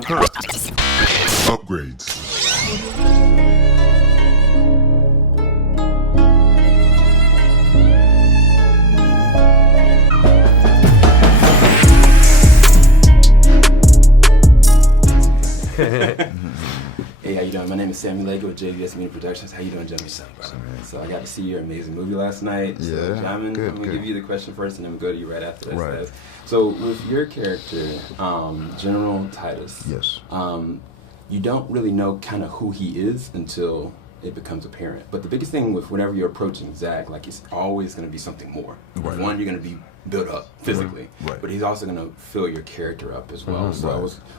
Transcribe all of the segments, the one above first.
Upgrades. Hey, how you doing? My name is Sammy Lego with JVS Media Productions. How you doing, Jimmy? So I got to see your amazing movie last night. Yeah, so, Jamin, good, I'm going to give you the question first and then we'll go to you right after that. Right. So with your character, General Titus, Yes. You don't really know kind of who he is until it becomes apparent. But the biggest thing with whenever you're approaching Zack, like it's always going to be something more. Right. One, you're going to be built up physically, Right. but he's also going to fill your character up as well. So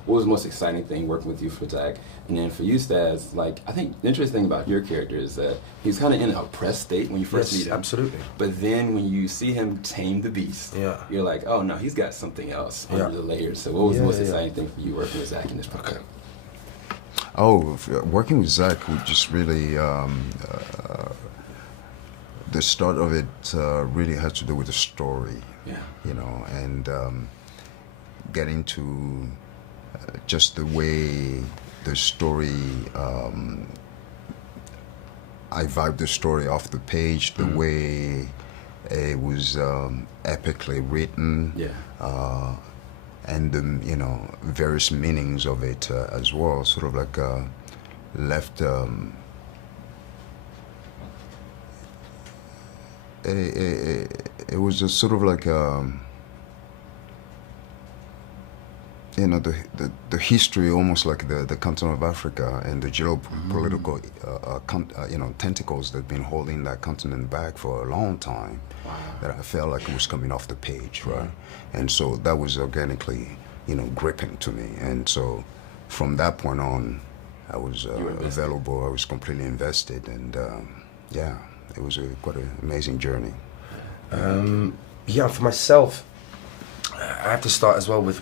what was the most exciting thing working with you for Zack? And then for you, Staz, like I think the interesting thing about your character is that he's kind of in an oppressed state when you first meet him. Absolutely. But then when you see him tame the beast, you're like, oh no, he's got something else under the layers. So what was the most exciting thing for you working with Zack in this project? Oh, working with Zack was just really, the start of it really had to do with the story, you know, and getting to just the way the story, I vibed the story off the page, the way it was epically written. And the various meanings of it as well, sort of like left it was just sort of like the history, almost like the continent of Africa and the geopolitical tentacles that have been holding that continent back for a long time. That I felt like it was coming off the page, right? And so that was organically, gripping to me. And so from that point on, I was available. I was completely invested, and it was quite an amazing journey. For myself, I have to start as well with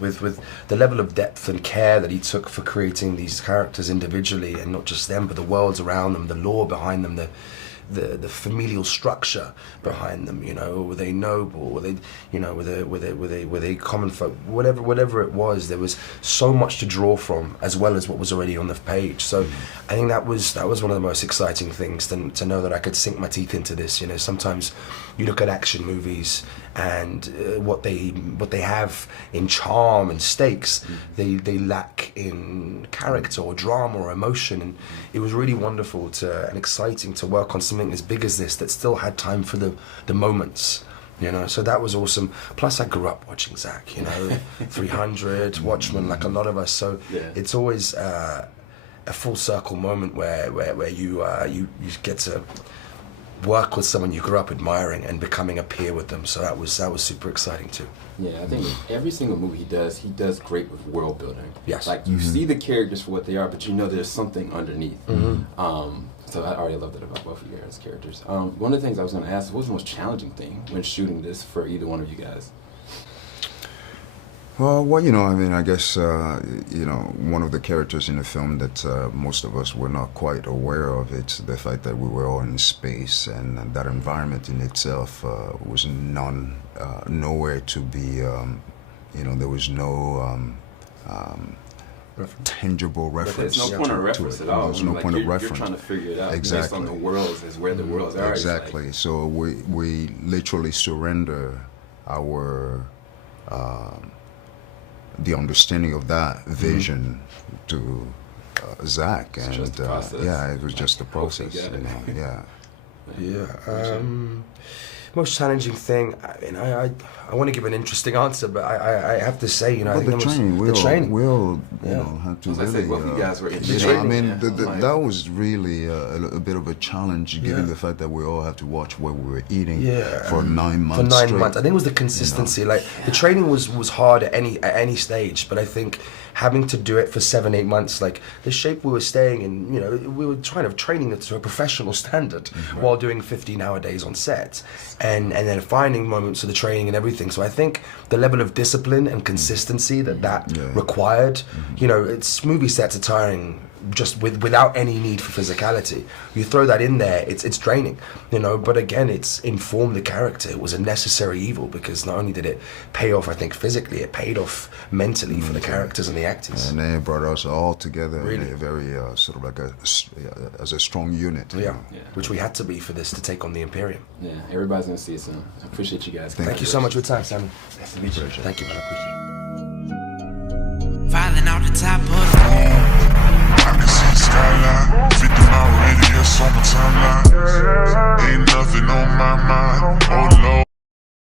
the level of depth and care that he took for creating these characters individually, and not just them, but the worlds around them, the lore behind them, the familial structure behind them. Were they noble? Were they, were they common folk? Whatever it was, there was so much to draw from, as well as what was already on the page. So I think that was one of the most exciting things to know that I could sink my teeth into this. Sometimes you look at action movies and what they have in charm and stakes, they lack in character or drama or emotion. And it was really wonderful and exciting to work on something as big as this that still had time for the moments. So that was awesome. Plus I grew up watching Zack, 300, Watchmen, like a lot of us. So it's always a full circle moment where you get to work with someone you grew up admiring and becoming a peer with them. So that was super exciting too. Yeah, I think every single movie he does great with world building. Yes. Like you see the characters for what they are, but there's something underneath. So I already loved it about both of you guys' characters. One of the things I was going to ask, what was the most challenging thing when shooting this for either one of you guys? Well, I guess, one of the characters in the film that most of us were not quite aware of, it's the fact that we were all in space, and that environment in itself was nowhere to be, there was no tangible reference. There's no point of reference at all. There's no point of reference. You're trying to figure it out based on the worlds, is where the worlds are. Exactly. So we literally surrender our the understanding of that vision to Zack, and it was just a process. Most challenging thing, I want to give an interesting answer, but I have to say, I think the training. We'll have to really. Both of you guys were in the training. That was really a bit of a challenge, given the fact that we all had to watch what we were eating for 9 months. For 9 months, I think it was the consistency. Like the training was hard at any stage, but I think having to do it for 7-8 months, like the shape we were staying in, we were trying to training it to a professional standard while doing 15-hour days on set, and then finding moments of the training and everything. So I think the level of discipline and consistency that required, movie sets are tiring just without any need for physicality. You throw that in there, it's draining, you know. But again, it's informed the character. It was a necessary evil because not only did it pay off, I think physically, it paid off mentally for the characters and the actors. And then it brought us all together Really? in a very sort of like as a strong unit. Yeah. Which we had to be for this to take on the Imperium. Yeah, everybody's gonna see it soon. I appreciate you guys. Thank you so much for your time, Sammy. Nice to meet you. Thank you, man. I appreciate it. Falling off the top of the I can see starlight.